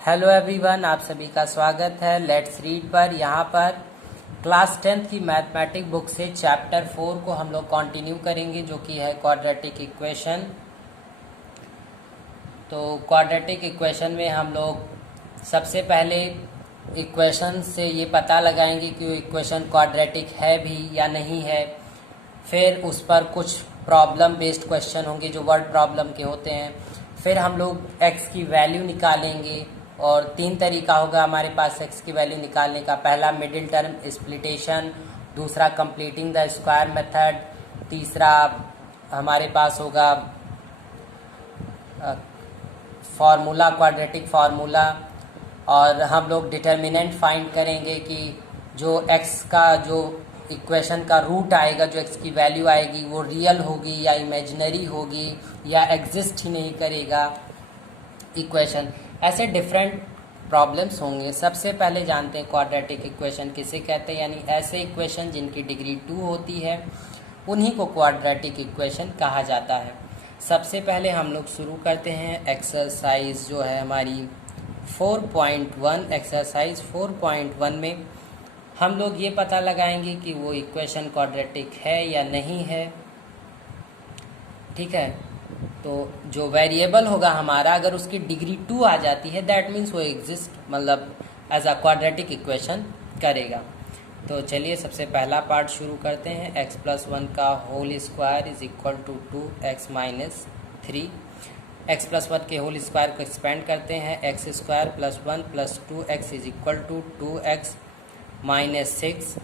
Hello everyone, आप सभी का स्वागत है लेट्स रीड पर। यहाँ पर क्लास 10th की मैथमेटिक बुक से चैप्टर 4 को हम लोग कंटिन्यू करेंगे, जो कि है क्वाड्रेटिक इक्वेशन। तो क्वाड्रेटिक इक्वेशन में हम लोग सबसे पहले इक्वेशन से ये पता लगाएंगे कि वो इक्वेशन क्वाड्रेटिक है भी या नहीं है। फिर उस पर कुछ प्रॉब्लम बेस्ड क्वेश्चन होंगे जो वर्ड प्रॉब्लम के होते हैं। फिर हम लोग x की वैल्यू निकालेंगे और 3 तरीका होगा हमारे पास x की वैल्यू निकालने का। पहला मिडिल टर्म स्प्लिटेशन, दूसरा कंप्लीटिंग द स्क्वायर मेथड, तीसरा हमारे पास होगा फार्मूला, क्वाड्रेटिक फार्मूला। और हम लोग डिटर्मिनेंट फाइंड करेंगे कि जो x का जो इक्वेशन का रूट आएगा, जो x की वैल्यू आएगी, वो रियल होगी या इमेजिनरी होगी या एग्जिस्ट ही नहीं करेगा इक्वेशन। ऐसे डिफरेंट प्रॉब्लम्स होंगे। सबसे पहले जानते हैं क्वाड्रेटिक इक्वेशन किसे कहते हैं, यानी ऐसे इक्वेशन जिनकी डिग्री 2 होती है उन्हीं को क्वाड्रेटिक इक्वेशन कहा जाता है। सबसे पहले हम लोग शुरू करते हैं एक्सरसाइज जो है हमारी 4.1। एक्सरसाइज 4.1 में हम लोग ये पता लगाएंगे कि वो इक्वेशन क्वाड्रेटिक है या नहीं है। ठीक है, तो जो वेरिएबल होगा हमारा, अगर उसकी डिग्री 2 आ जाती है दैट मीन्स वो एग्जिस्ट, मतलब एज अ क्वाड्रेटिक इक्वेशन करेगा। तो चलिए सबसे पहला पार्ट शुरू करते हैं। x+1 का whole square is equal to 2x minus 3। x+1 के होल स्क्वायर को एक्सपेंड करते हैं। x² + 1 + 2x is equal to 2x minus 6।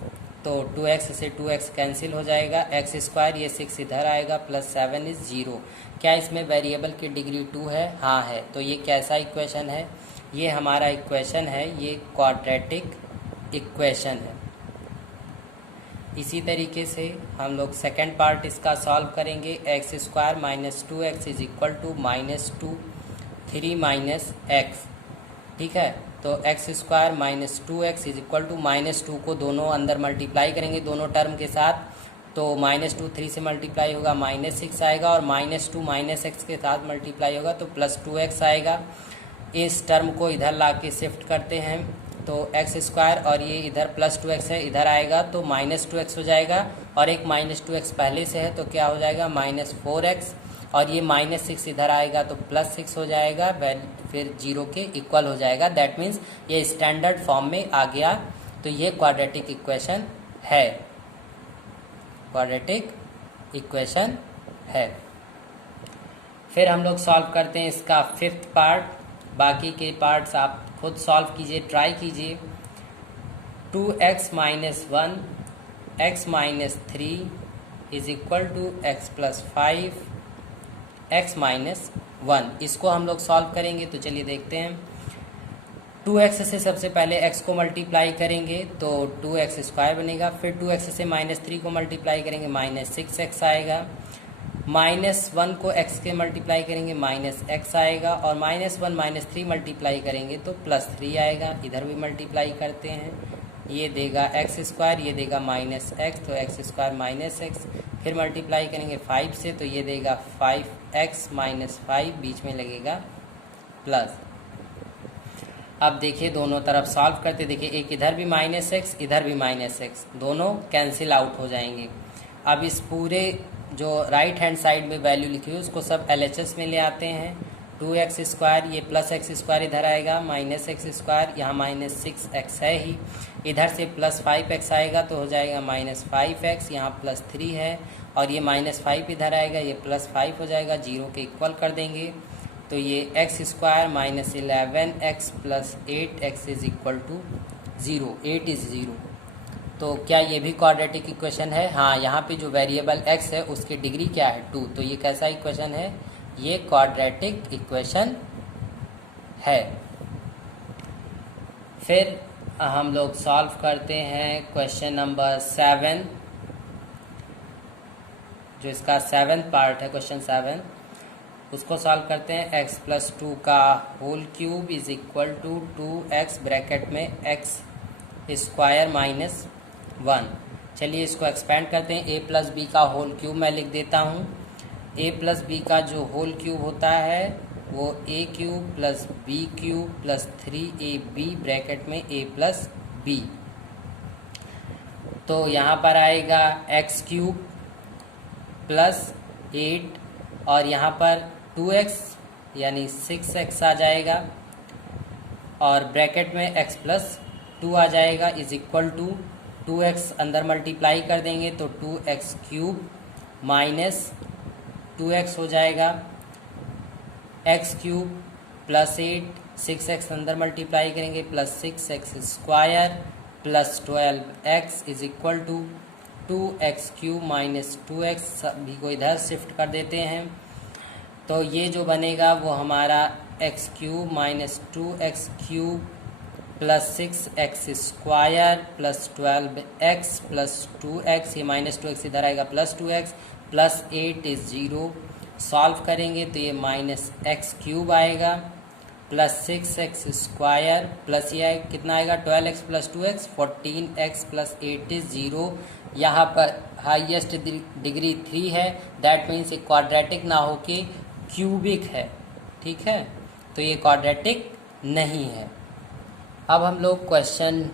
तो 2x से 2x कैंसिल हो जाएगा। x², ये 6 इधर आएगा, +7 इज 0। क्या इसमें वेरिएबल की डिग्री 2 है? हाँ है। तो ये कैसा इक्वेशन है? ये हमारा इक्वेशन है, ये क्वाड्रेटिक इक्वेशन है। इसी तरीके से हम लोग सेकेंड पार्ट इसका सॉल्व करेंगे। x² minus 2x is equal to -2 3 minus x। ठीक है, तो x² minus 2x is equal to -2 को दोनों अंदर मल्टीप्लाई करेंगे दोनों टर्म के साथ। तो -2 3 से मल्टीप्लाई होगा -6 आएगा, और -2 -x के साथ मल्टीप्लाई होगा तो +2x आएगा। इस टर्म को इधर ला के शिफ्ट करते हैं, तो x² और ये इधर +2x है, इधर आएगा तो -2x हो जाएगा, और एक -2x पहले से है तो क्या हो जाएगा -4x, और ये -6 इधर आएगा तो +6 हो जाएगा, फिर 0 के इक्वल हो जाएगा। दैट मीन्स ये स्टैंडर्ड फॉर्म में आ गया। तो ये क्वाड्रेटिक इक्वेशन है, क्वाड्रेटिक इक्वेशन है। फिर हम लोग सॉल्व करते हैं इसका 5th पार्ट। बाकी के पार्ट्स आप खुद सॉल्व कीजिए, ट्राई कीजिए। 2x minus 1 x minus 3 is equal to x + 5 x minus 1। इसको हम लोग सॉल्व करेंगे। तो चलिए देखते हैं। 2x से सबसे पहले x को मल्टीप्लाई करेंगे तो 2x² बनेगा। फिर 2x से -3 को मल्टीप्लाई करेंगे, -6x आएगा। -1 को x के मल्टीप्लाई करेंगे, -x आएगा, और -1 -3 मल्टीप्लाई करेंगे तो +3 आएगा। इधर भी मल्टीप्लाई करते हैं, ये देगा x², ये देगा -x, तो x² -x। फिर मल्टीप्लाई करेंगे 5 से तो ये देगा 5x माइनस 5, बीच में लगेगा प्लस। अब देखिए दोनों तरफ सॉल्व करते, देखिए एक इधर भी -x, इधर भी -x, दोनों कैंसिल आउट हो जाएंगे। अब इस पूरे जो राइट हैंड साइड में वैल्यू लिखी हुई उसको सब LHS में ले आते हैं। 2x², ये +x² इधर आएगा, -x², यहाँ -6x है ही, इधर से +5x आएगा तो हो जाएगा -5x, यहाँ +3 है, और ये -5 इधर आएगा, ये +5 हो जाएगा, 0 के इक्वल कर देंगे। तो ये x² -11x + 8x is equal to 0, 8 is 0। तो क्या ये भी क्वाड्रेटिक इक्वेशन है? हाँ, यहाँ पे जो वेरिएबल x है उसकी डिग्री क्या है? 2। तो ये कैसा इक्वेशन है? ये क्वाड्रेटिक इक्वेशन है। फिर हम लोग सॉल्व करते हैं क्वेश्चन नंबर 7, जो इसका 7th पार्ट है, क्वेश्चन 7। उसको सॉल्व करते हैं। x+2 का whole cube is equal to 2x bracket में x² माइनस 1। चलिए इसको एक्सपेंड करते हैं। a + b का होल क्यूब मैं लिख देता हूँ। a + b का जो होल क्यूब होता है वो a cube plus b cube plus 3ab bracket में a प्लस बी। तो यहाँ पर आएगा एक्स क्यूब प्लस 8 और यहाँ पर 2x यानी 6x आ जाएगा और ब्रैकेट में x प्लस 2 आ जाएगा इज इक्वल टू 2x अंदर मल्टीप्लाई कर देंगे तो 2x क्यूब माइनस 2x हो जाएगा, x क्यूब प्लस 8 6x अंदर मल्टीप्लाई करेंगे plus 6x square plus 12x is equal to 2x cube minus 2x, सभी को इधर शिफ्ट कर देते हैं। तो ये जो बनेगा वो हमारा x cube minus 2x cube plus 6x square plus 12x plus 2x, ये माइनस 2x इधर आएगा plus 2x plus 8 is 0। Solve करेंगे तो ये माइनस x क्यूब आएगा प्लस 6x स्क्वायर प्लस ये कितना आएगा 12x plus 2x 14x plus 8 is 0। यहाँ पर हाईएस्ट डिग्री 3 है, दैट मीन्स ये क्वाड्रेटिक ना होके क्यूबिक है, ठीक है, तो ये क्वाड्रेटिक नहीं है। अब हम लोग क्वेश्चन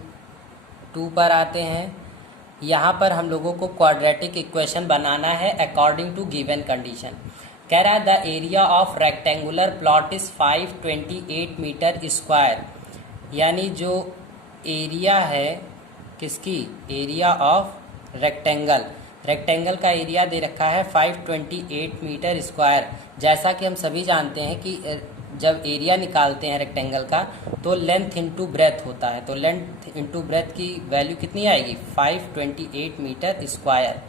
2 पर आते हैं। यहाँ पर हम लोगों को क्वाड्रेटिक इक्वेशन बनाना है अकॉर्डिंग टू गिवन कंडीशन। कह रहा है the area of rectangular plot is 528 metre square, यानी जो एरिया है किसकी, एरिया ऑफ रेक्टेंगल का एरिया दे रखा है 528 मीटर स्क्वायर। जैसा कि हम सभी जानते हैं कि जब एरिया निकालते हैं रेक्टेंगल का तो लेंथ इंटू ब्रेथ होता है, तो लेंथ इंटू ब्रेथ की वैल्यू कितनी आएगी 528 मीटर स्क्वायर।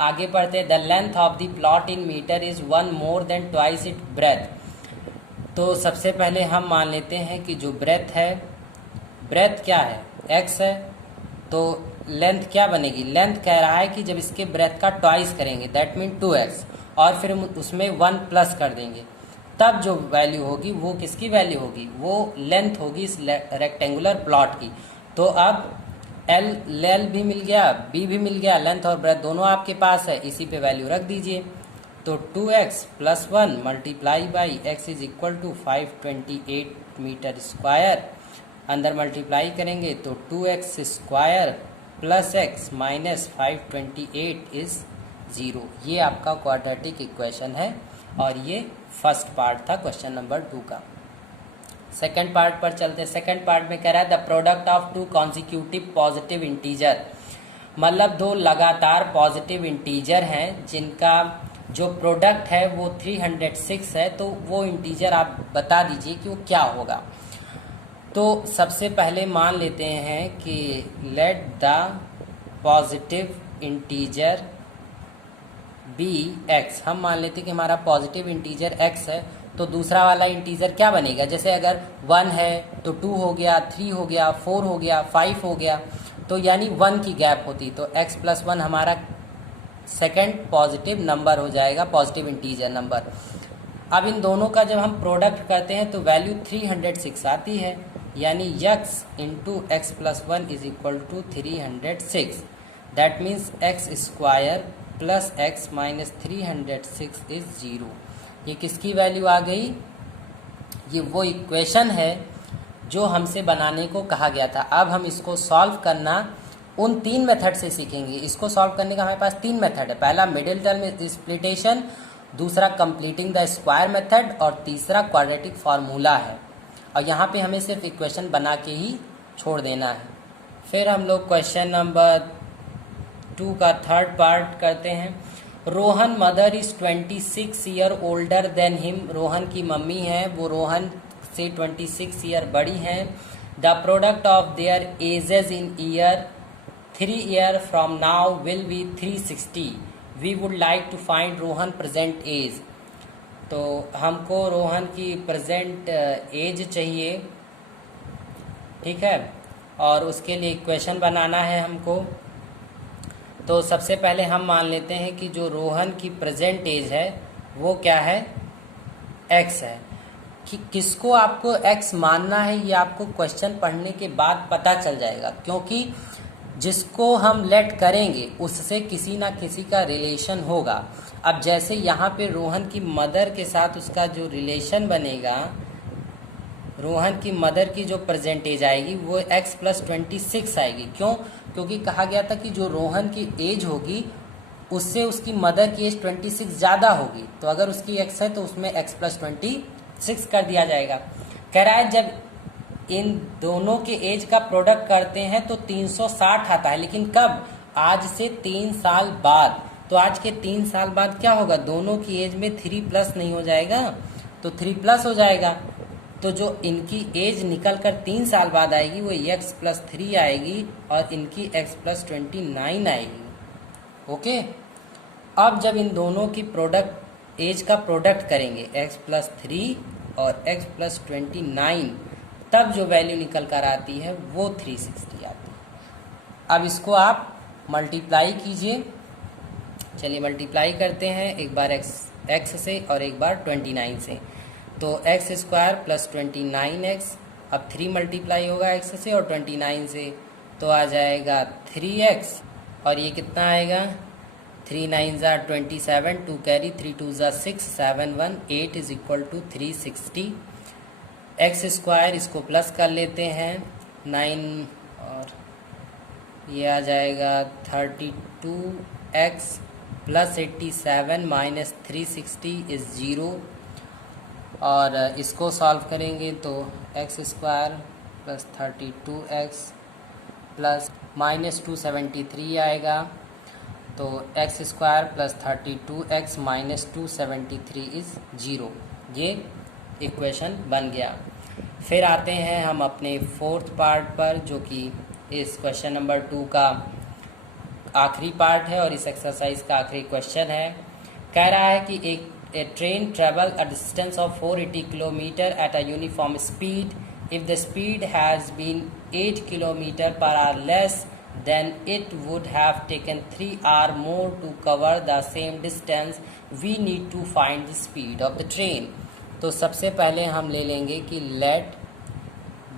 आगे बढ़ते हैं, the length of the plot in metre is 1 more than twice it breadth. तो सबसे पहले हम मान लेते हैं कि जो ब्रेथ है, ब्रेथ क्या है x है, तो लेंथ क्या बनेगी, लेंथ कह रहा है कि जब इसके ब्रेथ का ट्वाइस करेंगे दैट मीन 2x और फिर उसमें 1 प्लस कर देंगे तब जो वैल्यू होगी वो किसकी वैल्यू होगी, वो लेंथ होगी इस रेक्टेंगुलर प्लॉट की। तो अब एल भी मिल गया, बी भी मिल गया, लेंथ और ब्रेथ दोनों आपके पास है, इसी पे वैल्यू रख दीजिए। तो 2x plus 1 multiply by x is equal to 528 metre square, अंदर मल्टीप्लाई करेंगे तो 2x square plus x minus 528 is 0। ये आपका क्वाड्रेटिक इक्वेशन है और ये फर्स्ट पार्ट था क्वेश्चन नंबर 2 का। सेकेंड पार्ट पर चलते हैं। सेकेंड पार्ट में कह रहा है the product of 2 consecutive positive integer, मतलब 2 लगातार पॉजिटिव इंटीजर हैं जिनका जो प्रोडक्ट है वो 306 है, तो वो इंटीजर आप बता दीजिए कि वो क्या होगा। तो सबसे पहले मान लेते हैं कि let the positive integer be x, हम मान लेते हैं कि हमारा पॉजिटिव इंटीजर x है, तो दूसरा वाला इंटीजर क्या बनेगा, जैसे अगर 1 है तो 2 हो गया, 3 हो गया, 4 हो गया, 5 हो गया, तो यानी 1 की गैप होती, तो x प्लस 1 हमारा सेकेंड पॉजिटिव नंबर हो जाएगा, पॉजिटिव इंटीजर नंबर। अब इन दोनों का जब हम प्रोडक्ट करते हैं तो वैल्यू 306 आती है, यानी x into X plus 1 is equal to 306, that means X square plus X minus 306 is 0। ये किसकी वैल्यू आ गई, ये वो इक्वेशन है जो हमसे बनाने को कहा गया था। अब हम इसको सॉल्व करना उन 3 मेथड से सीखेंगे। इसको सॉल्व करने का हमारे पास 3 मेथड है, पहला मिडिल टर्म स्प्लिटेशन, दूसरा कंप्लीटिंग द स्क्वायर मेथड और तीसरा क्वाड्रेटिक फार्मूला है। और यहाँ पे हमें सिर्फ इक्वेशन बना के ही छोड़ देना है। फिर हम लोग क्वेश्चन नंबर 2 का थर्ड पार्ट करते हैं। Rohan mother is 26 year older than him, Rohan की मम्मी है वो रोहन से 26 ईयर बड़ी हैं। The product of their ages in year 3 year from now will be 360। We would like to find Rohan present age. तो हमको रोहन की प्रेजेंट एज चाहिए, ठीक है, और उसके लिए इक्वेशन बनाना है हमको। तो सबसे पहले हम मान लेते हैं कि जो रोहन की प्रेजेंट एज है वो क्या है, x है। कि किसको आपको x मानना है ये आपको क्वेश्चन पढ़ने के बाद पता चल जाएगा, क्योंकि जिसको हम लेट करेंगे उससे किसी ना किसी का रिलेशन होगा। अब जैसे यहाँ पे रोहन की मदर के साथ उसका जो रिलेशन बनेगा, रोहन की मदर की जो परसेंटेज आएगी वो x + 26 आएगी। क्यों? क्योंकि कहा गया था कि जो रोहन की एज होगी उससे उसकी मदर की एज 26 ज़्यादा होगी, तो अगर उसकी x है तो उसमें x + 26 कर दिया जाएगा। कह रहा है जब इन दोनों के एज का प्रोडक्ट करते हैं तो 360 आता है, लेकिन कब? आज से 3 साल बाद। तो आज के 3 साल बाद क्या होगा? दोनों की एज में 3+ नहीं हो जाएगा, तो 3+ हो जाएगा। तो जो इनकी एज निकल कर 3 साल बाद आएगी वो x + 3 आएगी और इनकी x + 29 आएगी। ओके, अब जब इन दोनों की प्रोडक्ट एज का प्रोडक्ट करेंगे x + 3 और x + 29, तब जो वैल्यू निकल कर आती है वो 360 आती है। अब इसको आप मल्टीप्लाई कीजिए। चलिए मल्टीप्लाई करते हैं, एक बार x से और एक बार 29 से। तो x² + 29x, अब 3 मल्टीप्लाई होगा x से और 29 से, तो आ जाएगा 3x। और ये कितना आएगा? 3 9 = 27, 2 कैरी, 3 2 = 6, 7 1 8 = 360। x² इसको प्लस कर लेते हैं, 9 और ये आ जाएगा 32x + 87 - 360 = 0। और इसको सॉल्व करेंगे तो x² + 32x प्लस -273 आएगा। तो x² + 32x - 273 = 0। ये इक्वेशन बन गया। फिर आते हैं हम अपने 4th पार्ट पर, जो कि इस क्वेश्चन नंबर 2 का आखिरी पार्ट है और इस एक्सरसाइज का आखिरी क्वेश्चन है। कह रहा है कि a train travel a distance of 480 km at a uniform speed. If the speed has been 8 km/h less, then it would have taken 3 hours more to cover the same distance. We need to find the speed of the train. तो सबसे पहले हम ले लेंगे कि let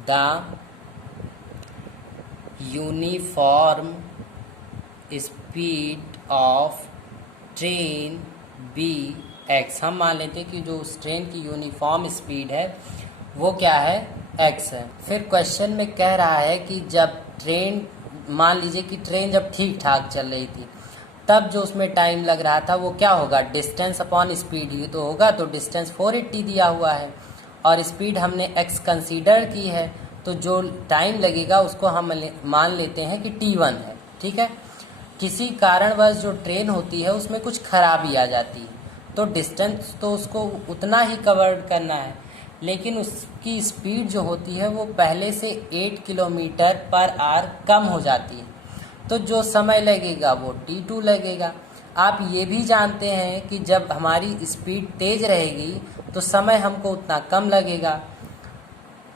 the uniform speed of train be x। हम मान लेते हैं कि जो उस ट्रेन की यूनिफॉर्म स्पीड है वो क्या है? x है। फिर क्वेश्चन में कह रहा है कि जब ट्रेन, मान लीजिए कि ट्रेन जब ठीक ठाक चल रही थी तब जो उसमें टाइम लग रहा था वो क्या होगा? डिस्टेंस अपॉन स्पीड ही तो होगा। तो डिस्टेंस 480 दिया हुआ है और स्पीड हमने x कंसीडर की है, तो जो टाइम लगेगा उसको हम मान लेते हैं कि t1 है। ठीक है, किसी कारणवश जो ट्रेन होती है उसमें कुछ खराबी आ जाती है तो डिस्टेंस तो उसको उतना ही कवर करना है, लेकिन उसकी स्पीड जो होती है वो पहले से 8 km/h कम हो जाती है, तो जो समय लगेगा वो t2 लगेगा। आप ये भी जानते हैं कि जब हमारी स्पीड तेज़ रहेगी तो समय हमको उतना कम लगेगा,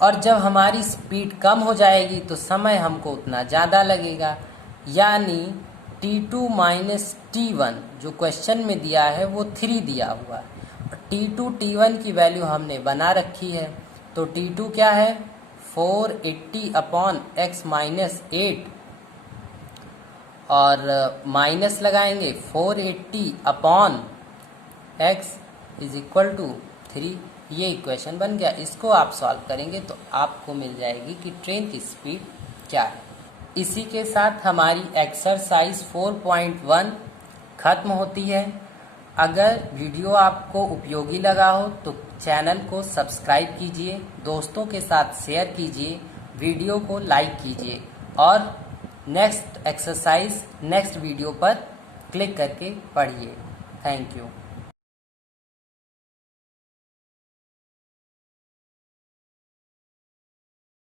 और जब हमारी स्पीड कम हो जाएगी तो समय हमको उतना ज़्यादा लगेगा। यानी t2 - t1 जो क्वेश्चन में दिया है वो 3 दिया हुआ है। t2 t1 की वैल्यू हमने बना रखी है, तो t2 क्या है? 480/x - 8 और माइनस लगाएंगे 480/x = 3। ये इक्वेशन बन गया। इसको आप सॉल्व करेंगे तो आपको मिल जाएगी कि ट्रेन की स्पीड क्या है। इसी के साथ हमारी एक्सरसाइज 4.1 ख़त्म होती है। अगर वीडियो आपको उपयोगी लगा हो तो चैनल को सब्सक्राइब कीजिए, दोस्तों के साथ शेयर कीजिए, वीडियो को लाइक कीजिए और नेक्स्ट एक्सरसाइज नेक्स्ट वीडियो पर क्लिक करके पढ़िए। Thank you.